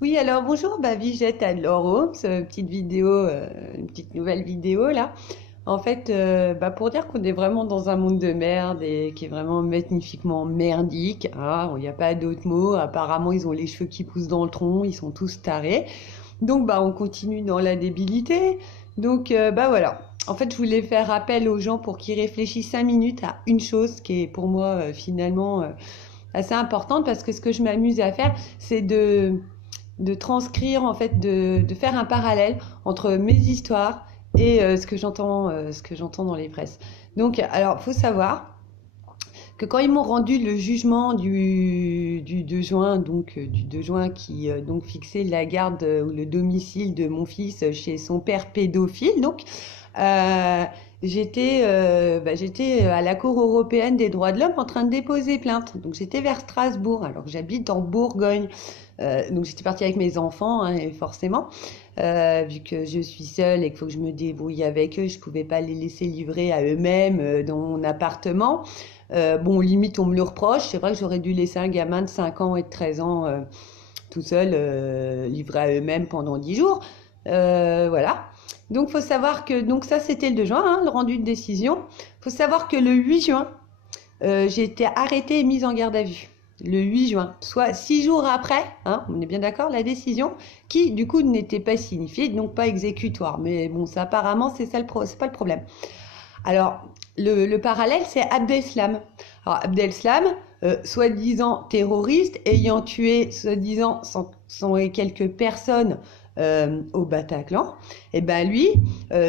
Oui, alors bonjour, Vigette Adloro, petite vidéo, une petite nouvelle vidéo là. En fait, pour dire qu'on est vraiment dans un monde de merde et qui est vraiment magnifiquement merdique, hein, il n'y a pas d'autre mot. Apparemment, ils ont les cheveux qui poussent dans le tronc, ils sont tous tarés. Donc, on continue dans la débilité. Donc, voilà. En fait, je voulais faire appel aux gens pour qu'ils réfléchissent 5 minutes à une chose qui est pour moi finalement assez importante parce que ce que je m'amuse à faire, c'est de transcrire, en fait, de faire un parallèle entre mes histoires et ce que j'entends dans les presses. Donc, alors, faut savoir que quand ils m'ont rendu le jugement du 2 juin, du 2 juin qui donc fixait la garde ou le domicile de mon fils chez son père pédophile, euh, j'étais à la Cour européenne des droits de l'homme en train de déposer plainte. Donc j'étais vers Strasbourg, alors que j'habite en Bourgogne. Donc j'étais partie avec mes enfants, hein, et forcément, vu que je suis seule et qu'il faut que je me débrouille avec eux, je pouvais pas les laisser livrer à eux-mêmes dans mon appartement. Bon, limite, on me le reproche. C'est vrai que j'aurais dû laisser un gamin de 5 ans et de 13 ans tout seul, livré à eux-mêmes pendant 10 jours. Voilà. Donc, faut savoir que donc ça, c'était le 2 juin, hein, le rendu de décision. Faut savoir que le 8 juin, j'ai été arrêtée et mise en garde à vue. Le 8 juin, soit 6 jours après, hein, on est bien d'accord, la décision, qui du coup n'était pas signifiée, donc pas exécutoire. Mais bon, ça apparemment, c'est pas le problème. Alors, le parallèle, c'est Abdeslam. Alors, Abdeslam, soi-disant terroriste, ayant tué, soi-disant, 100 et quelques personnes au Bataclan, et ben lui,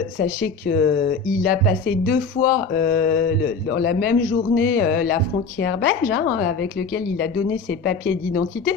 sachez qu'il a passé 2 fois dans la même journée la frontière belge, hein, avec lequel il a donné ses papiers d'identité.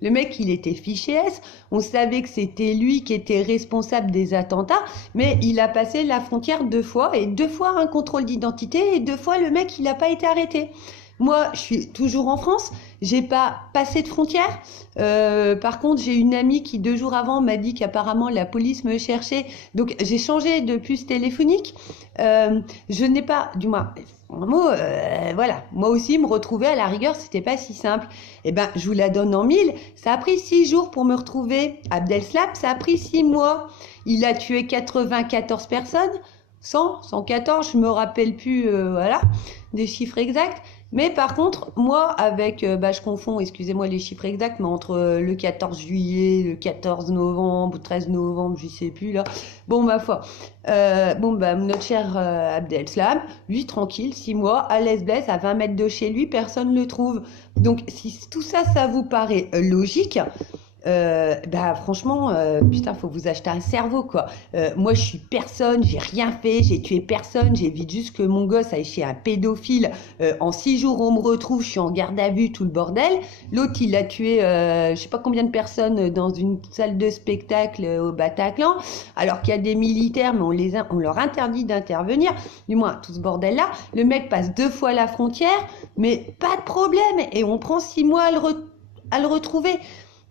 Le mec, il était fiché S. On savait que c'était lui qui était responsable des attentats, mais il a passé la frontière 2 fois, et 2 fois un contrôle d'identité, et 2 fois le mec, il n'a pas été arrêté. Moi, je suis toujours en France, j'ai pas passé de frontière. Par contre, j'ai une amie qui 2 jours avant m'a dit qu'apparemment la police me cherchait. Donc, j'ai changé de puce téléphonique. Je n'ai pas, du moins, en un mot, voilà. Moi aussi, me retrouver à la rigueur, c'était pas si simple. Eh ben, je vous la donne en mille. Ça a pris 6 jours pour me retrouver. Abdeslam, ça a pris 6 mois. Il a tué 94 personnes. 100, 114, je me rappelle plus, voilà, des chiffres exacts. Mais par contre, moi, avec, je confonds, excusez-moi les chiffres exacts, mais entre le 14 juillet, le 14 novembre, 13 novembre, je sais plus là. Bon, ma foi. Notre cher Abdeslam, lui, tranquille, 6 mois, à l'Esblès, à 20 mètres de chez lui, personne ne le trouve. Donc, si tout ça, ça vous paraît logique, franchement, putain, faut vous acheter un cerveau, quoi. Moi, je suis personne, j'ai rien fait, j'ai tué personne, j'évite juste que mon gosse aille chez un pédophile. En 6 jours, on me retrouve, je suis en garde à vue, tout le bordel. L'autre, il a tué, je sais pas combien de personnes dans une salle de spectacle au Bataclan, alors qu'il y a des militaires, mais on leur interdit d'intervenir. Du moins, tout ce bordel-là. Le mec passe 2 fois la frontière, mais pas de problème, et on prend 6 mois à le retrouver.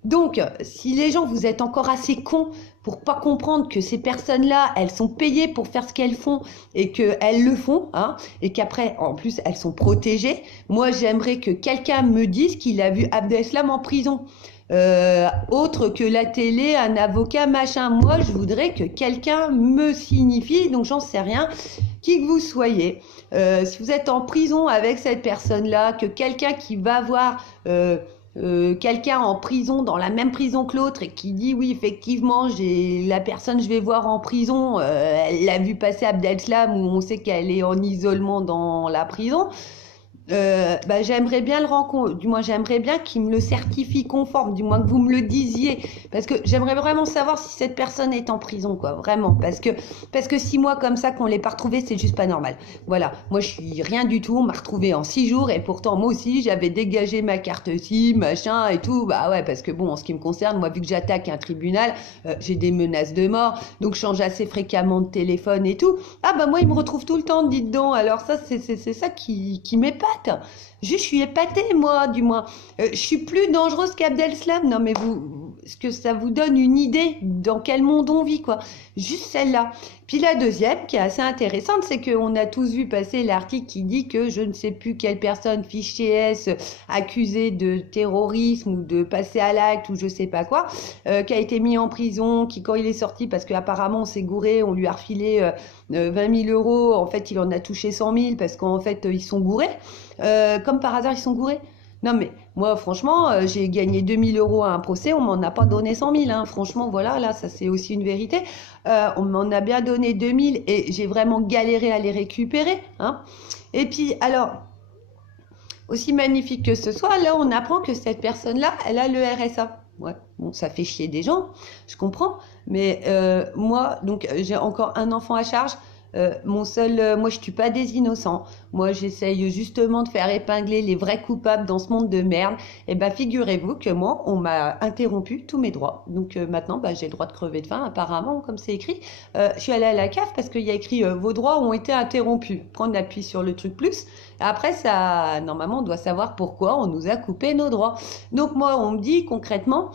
Donc, si les gens, vous êtes encore assez cons pour pas comprendre que ces personnes-là, elles sont payées pour faire ce qu'elles font et qu'elles le font, hein, et qu'après, en plus, elles sont protégées, moi, j'aimerais que quelqu'un me dise qu'il a vu Abdeslam en prison. Autre que la télé, un avocat, machin. Moi, je voudrais que quelqu'un me signifie, donc j'en sais rien, qui que vous soyez. Si vous êtes en prison avec cette personne-là, que quelqu'un qui va voir quelqu'un en prison, dans la même prison que l'autre, et qui dit oui, effectivement, j'ai la personne que je vais voir en prison, elle l'a vu passer Abdeslam, où on sait qu'elle est en isolement dans la prison. J'aimerais bien le rencontrer, du moins j'aimerais bien qu'il me le certifie conforme, du moins que vous me le disiez, parce que j'aimerais vraiment savoir si cette personne est en prison, quoi, vraiment, parce que 6 mois comme ça qu'on l'ait pas retrouvé, c'est juste pas normal. Voilà, moi je suis rien du tout, on m'a retrouvé en 6 jours, et pourtant moi aussi j'avais dégagé ma carte SIM, machin et tout, bah ouais, parce que bon, en ce qui me concerne, moi vu que j'attaque un tribunal, j'ai des menaces de mort, donc je change assez fréquemment de téléphone et tout. Ah bah moi il me retrouve tout le temps, dites donc, alors ça c'est ça qui m'épate. Je suis épatée, moi, du moins. Je suis plus dangereuse qu'Abdeslam. Non, mais vous, que ça vous donne une idée dans quel monde on vit, quoi. Juste celle-là. Puis la deuxième, qui est assez intéressante, c'est qu'on a tous vu passer l'article qui dit que je ne sais plus quelle personne fichée S accusée de terrorisme ou de passer à l'acte ou je sais pas quoi, qui a été mis en prison, qui quand il est sorti, parce qu'apparemment on s'est gouré, on lui a refilé 20 000 euros, en fait il en a touché 100 000 parce qu'en fait ils sont gourés. Comme par hasard ils sont gourés. Non mais moi franchement j'ai gagné 2 000 euros à un procès, on m'en a pas donné 100 000 hein. Franchement voilà, là ça c'est aussi une vérité. On m'en a bien donné 2 000 et j'ai vraiment galéré à les récupérer hein. Et puis alors aussi magnifique que ce soit, là on apprend que cette personne là elle a le RSA. Ouais, bon ça fait chier des gens, je comprends, mais moi donc j'ai encore un enfant à charge. Moi je tue pas des innocents. Moi j'essaye justement de faire épingler les vrais coupables dans ce monde de merde. Et ben figurez-vous que moi on m'a interrompu tous mes droits. Donc maintenant j'ai le droit de crever de faim apparemment comme c'est écrit. Je suis allée à la CAF parce qu'il y a écrit vos droits ont été interrompus. On appuie sur le truc plus. Après ça normalement on doit savoir pourquoi on nous a coupé nos droits. Donc moi on me dit concrètement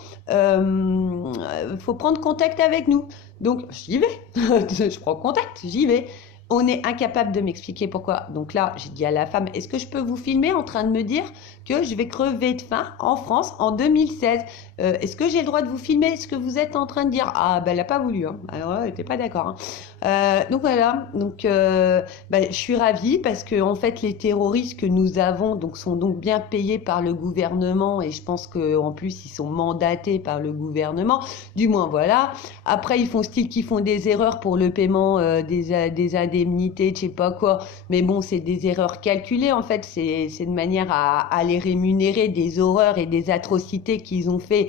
faut prendre contact avec nous. Donc j'y vais, je prends contact, j'y vais. On est incapable de m'expliquer pourquoi. Donc là, j'ai dit à la femme, est-ce que je peux vous filmer en train de me dire que je vais crever de faim en France en 2016 Est-ce que j'ai le droit de vous filmer? Est-ce que vous êtes en train de dire, ah ben elle n'a pas voulu, hein. Alors elle n'était pas d'accord. Hein. Donc voilà, donc je suis ravie parce que en fait les terroristes que nous avons donc sont donc bien payés par le gouvernement et je pense qu'en plus ils sont mandatés par le gouvernement. Du moins voilà. Après ils font style qu'ils font des erreurs pour le paiement des indemnités, je sais pas quoi. Mais bon, c'est des erreurs calculées en fait. C'est de manière à les rémunérer des horreurs et des atrocités qu'ils ont fait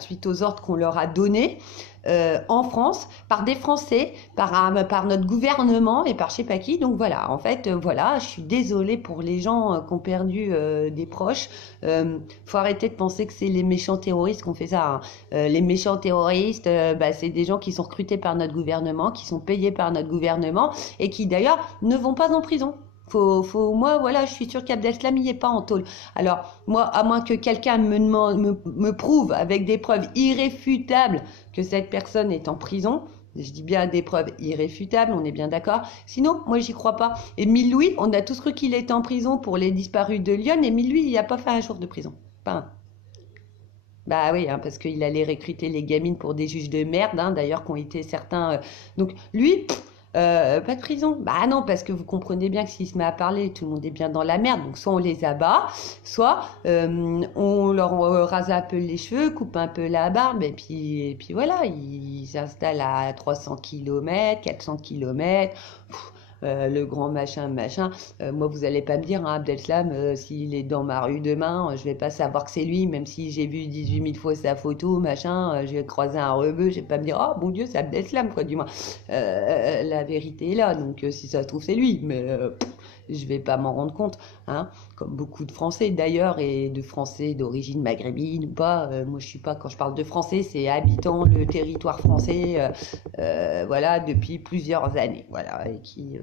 suite aux ordres qu'on leur a donnés. En France, par des Français, par notre gouvernement et par je sais pas qui. Donc voilà, en fait, voilà, je suis désolée pour les gens qui ont perdu des proches. Faut arrêter de penser que c'est les méchants terroristes qui ont fait ça. Hein. Les méchants terroristes, c'est des gens qui sont recrutés par notre gouvernement, qui sont payés par notre gouvernement et qui d'ailleurs ne vont pas en prison. Moi, voilà, je suis sûre qu'Abdeslam n'y est pas en tôle. Alors, moi, à moins que quelqu'un me prouve avec des preuves irréfutables que cette personne est en prison, je dis bien des preuves irréfutables, on est bien d'accord. Sinon, moi, j'y crois pas. Et Louis, on a tous cru qu'il était en prison pour les disparus de Lyon, et Louis, il n'a pas fait un jour de prison. Pas un. Bah oui, hein, parce qu'il allait recruter les gamines pour des juges de merde, hein, d'ailleurs, qui ont été certains. Donc, lui. Pas de prison. Bah non, parce que vous comprenez bien que s'il se met à parler, tout le monde est bien dans la merde. Donc soit on les abat, soit on leur rase un peu les cheveux, coupe un peu la barbe, et puis voilà, ils s'installent à 300 km, 400 km. Le grand machin. Moi, vous allez pas me dire, hein, Abdeslam, s'il est dans ma rue demain, je vais pas savoir que c'est lui, même si j'ai vu 18 000 fois sa photo, machin, je vais croiser un rebeu, je vais pas me dire, oh mon Dieu, c'est Abdeslam, quoi, du moins. La vérité est là, donc si ça se trouve, c'est lui, mais je vais pas m'en rendre compte, hein, comme beaucoup de Français d'ailleurs, et de Français d'origine maghrébine ou pas. Moi, je suis pas, quand je parle de Français, c'est habitant le territoire français, voilà, depuis plusieurs années, voilà, et qui,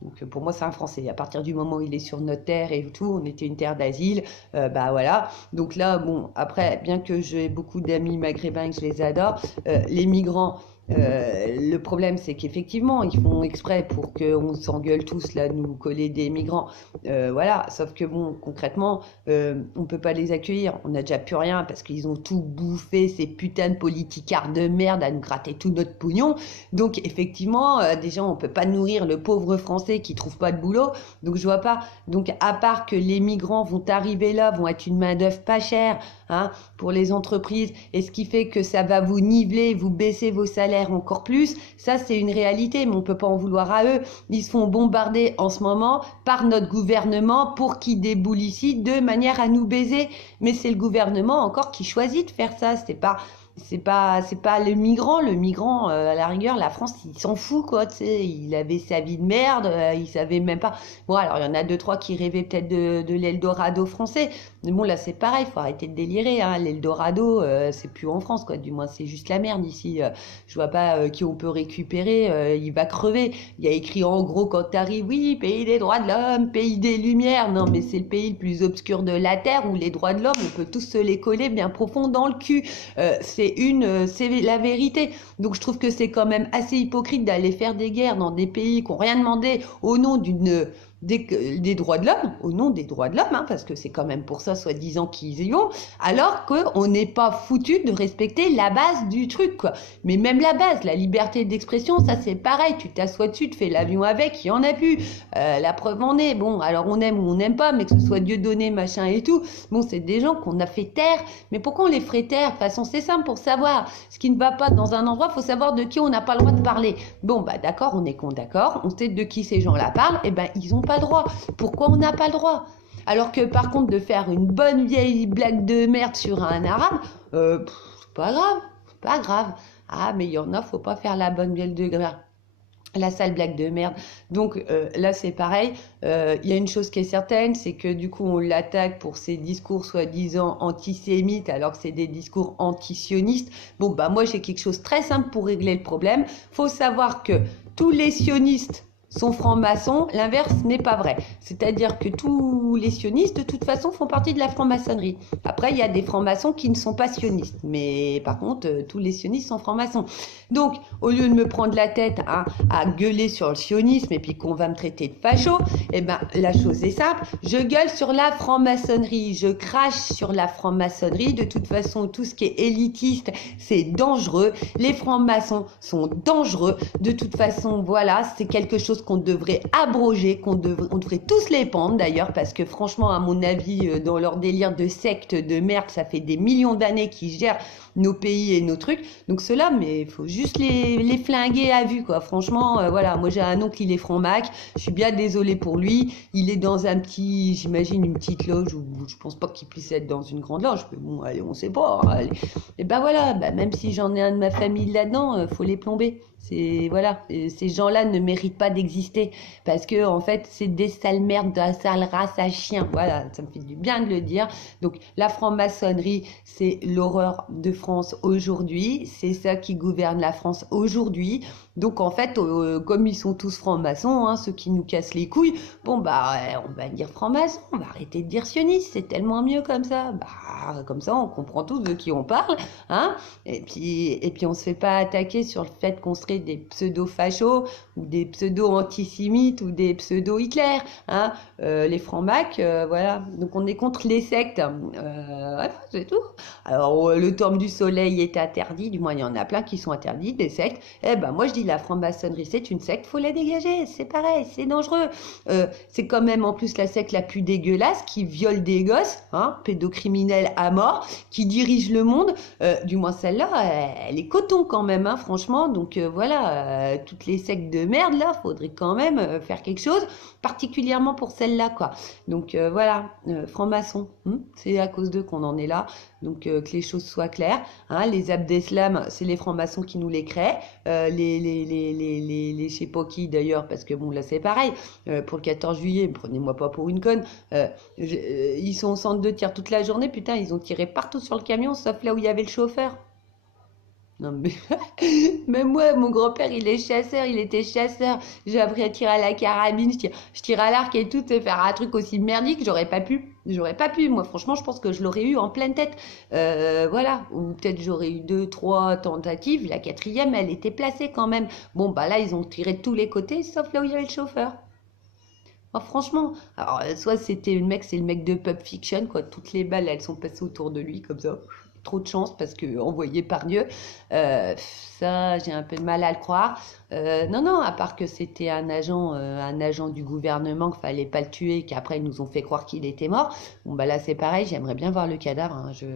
donc pour moi, c'est un Français. À partir du moment où il est sur notre terre et tout, on était une terre d'asile, voilà. Donc là, bon, après, bien que j'ai beaucoup d'amis maghrébins et que je les adore, les migrants. Le problème, c'est qu'effectivement, ils font exprès pour qu'on s'engueule tous là, nous coller des migrants. Voilà, sauf que bon, concrètement, on peut pas les accueillir. On n'a déjà plus rien parce qu'ils ont tout bouffé, ces putains de politicards de merde à nous gratter tout notre pognon. Donc effectivement, déjà, on peut pas nourrir le pauvre Français qui trouve pas de boulot. Donc je vois pas. Donc à part que les migrants vont arriver là, vont être une main d'œuvre pas chère, hein, pour les entreprises, et ce qui fait que ça va vous niveler, vous baisser vos salaires encore plus, ça c'est une réalité, mais on peut pas en vouloir à eux. Ils se font bombarder en ce moment par notre gouvernement pour qu'ils déboulent ici de manière à nous baiser. Mais c'est le gouvernement encore qui choisit de faire ça, c'est pas le migrant à la rigueur la France il s'en fout quoi, tu sais, il avait sa vie de merde, il savait même pas. Bon alors il y en a deux trois qui rêvaient peut-être de l'Eldorado français, Mais bon, là, c'est pareil, il faut arrêter de délirer, hein. L'Eldorado, c'est plus en France, quoi. Du moins, c'est juste la merde ici. Je vois pas qui on peut récupérer. Il va crever. Il y a écrit en gros quand t'arrives, oui, pays des droits de l'homme, pays des lumières. Non, mais c'est le pays le plus obscur de la terre où les droits de l'homme, on peut tous se les coller bien profond dans le cul. C'est la vérité. Donc, je trouve que c'est quand même assez hypocrite d'aller faire des guerres dans des pays qui n'ont rien demandé au nom des droits de l'homme, au nom des droits de l'homme, hein, parce que c'est quand même pour ça, soi-disant, qu'ils y vont, alors qu'on n'est pas foutu de respecter la base du truc, quoi. Mais même la base, la liberté d'expression, ça c'est pareil, tu t'assois dessus, tu fais l'avion avec, il y en a plus. La preuve en est, bon, alors on aime ou on n'aime pas, mais que ce soit Dieudonné, machin et tout, bon, c'est des gens qu'on a fait taire, mais pourquoi on les ferait taire? De toute façon, c'est simple, pour savoir ce qui ne va pas dans un endroit, il faut savoir de qui on n'a pas le droit de parler. Bon, bah d'accord, on est con, d'accord, on sait de qui ces gens-là parlent, et ben ils ont pas le droit. Pourquoi on n'a pas le droit? Alors que par contre de faire une bonne vieille blague de merde sur un arabe, c'est pas grave, c'est pas grave. Ah mais il y en a, faut pas faire la bonne vieille de merde. La sale blague de merde. Donc là c'est pareil. Il y a une chose qui est certaine, c'est que du coup on l'attaque pour ses discours soi-disant antisémites alors que c'est des discours antisionistes. Bon bah moi j'ai quelque chose de très simple pour régler le problème. Faut savoir que tous les sionistes sont francs-maçons, l'inverse n'est pas vrai. C'est-à-dire que tous les sionistes, de toute façon, font partie de la franc-maçonnerie. Après, il y a des francs-maçons qui ne sont pas sionistes. Mais par contre, tous les sionistes sont francs-maçons. Donc, au lieu de me prendre la tête à gueuler sur le sionisme et puis qu'on va me traiter de facho, eh ben, la chose est simple. Je gueule sur la franc-maçonnerie. Je crache sur la franc-maçonnerie. De toute façon, tout ce qui est élitiste, c'est dangereux. Les francs-maçons sont dangereux. De toute façon, voilà, c'est quelque chose qu'on devrait abroger, on devrait tous les pendre d'ailleurs, parce que franchement, à mon avis, dans leur délire de secte de merde, ça fait des millions d'années qu'ils gèrent nos pays et nos trucs. Donc ceux-là, mais il faut juste les flinguer à vue, quoi. Franchement, voilà, moi j'ai un oncle, il est franc-mac, je suis bien désolée pour lui. Il est dans un petit, j'imagine, une petite loge où je pense pas qu'il puisse être dans une grande loge. Mais bon, allez, on sait pas. Hein, allez. Et ben voilà, bah, même si j'en ai un de ma famille là-dedans, faut les plomber. C'est voilà, ces gens-là ne méritent pas d'exister parce que en fait, c'est des sales merdes, de la sale race à chien. Voilà, ça me fait du bien de le dire. Donc la franc-maçonnerie, c'est l'horreur de France aujourd'hui, c'est ça qui gouverne la France aujourd'hui. Donc en fait, comme ils sont tous francs-maçons, hein, ceux qui nous cassent les couilles, bon bah on va dire franc-maçon, on va arrêter de dire sioniste, c'est tellement mieux comme ça. Bah comme ça, on comprend tous de qui on parle, hein. Et puis on se fait pas attaquer sur le fait qu'on serait des pseudo-fachos ou des pseudo-antisémites ou des pseudo-Hitler, hein. Les francs-macs, voilà. Donc on est contre les sectes, voilà, c'est tout. Alors le temple du soleil est interdit, du moins il y en a plein qui sont interdits, des sectes. Eh ben moi je dis la franc-maçonnerie c'est une secte, faut la dégager, c'est pareil, c'est dangereux. C'est quand même en plus la secte la plus dégueulasse qui viole des gosses, hein, pédocriminels à mort, qui dirige le monde. Du moins celle-là, elle est coton quand même, hein, franchement. Donc voilà, toutes les sectes de merde là, faudrait quand même faire quelque chose, particulièrement pour celle-là, quoi. Donc voilà, franc-maçon, c'est à cause d'eux qu'on en est là. Donc que les choses soient claires, hein. Les Abdeslam, c'est les francs-maçons qui nous les créent, les je sais pas qui d'ailleurs, parce que bon là c'est pareil, pour le 14 juillet, prenez-moi pas pour une conne, ils sont au centre de tir toute la journée, putain ils ont tiré partout sur le camion, sauf là où il y avait le chauffeur. Non mais même moi, mon grand-père, il est chasseur, il était chasseur. J'ai appris à tirer à la carabine, je tire à l'arc et tout, et faire un truc aussi merdique, j'aurais pas pu. J'aurais pas pu. Moi, franchement, je pense que je l'aurais eu en pleine tête. Voilà. Ou peut-être j'aurais eu 2, 3 tentatives. La quatrième, elle était placée quand même. Bon, bah là, ils ont tiré de tous les côtés, sauf là où il y avait le chauffeur. Oh, franchement, alors soit c'était le mec, c'est le mec de Pulp Fiction, quoi. Toutes les balles, elles sont passées autour de lui, comme ça. Trop de chance parce que envoyé par Dieu. Ça, j'ai un peu de mal à le croire. Non, non, à part que c'était un agent du gouvernement, qu'il fallait pas le tuer, qu'après ils nous ont fait croire qu'il était mort. Bon, bah là, c'est pareil, j'aimerais bien voir le cadavre. Hein. Je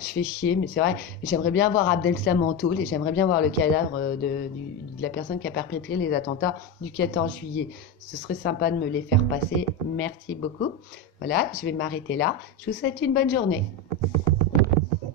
fais chier, mais c'est vrai. J'aimerais bien voir Abdel Samantoul et j'aimerais bien voir le cadavre de la personne qui a perpétré les attentats du 14 juillet. Ce serait sympa de me les faire passer. Merci beaucoup. Voilà, je vais m'arrêter là. Je vous souhaite une bonne journée.